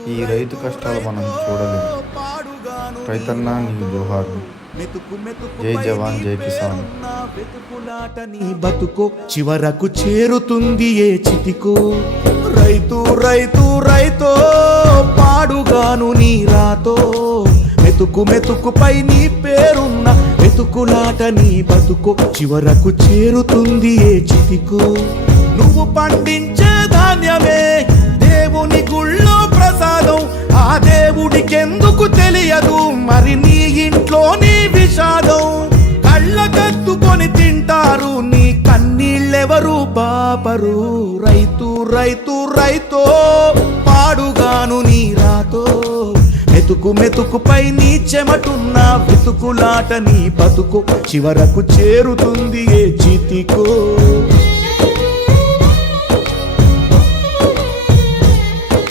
ఈ రైతు కష్టాలు మనం చూడలేము. రైతన్నా నీకు జోహార్లు. జై జవాన్ జై కిసాన్. వెతుకులాట నీ బతుకో చివరకు చేరుతుంది ఏ చితికో. రైతు రైతు రైతో పాడుగాను నీ రాతో. మెతుకు మెతుకుపై నీ పేరున్న వెతుకులాట నీ బతుకో చివరకు చేరుతుంది ఏ చితికో. నువ్వు పండించే ధాన్యమే దేవుని గుళ్ళో ప్రసాదం. ఆ దేవుడికెందుకు తెలియదు మరి నీ ఇంట్లో నీ విషాదం. కళ్ళ కత్తుకొని తింటారు నీ కన్నీళ్ళెవరు బాపరు. రైతు రైతు రైతో పాడుగాను నీ రాతో. మెతుకు మెతుకుపై నీ చెమటున్న వెతుకులాట నీ బతుకు చివరకు చేరుతుంది ఏ చితికో.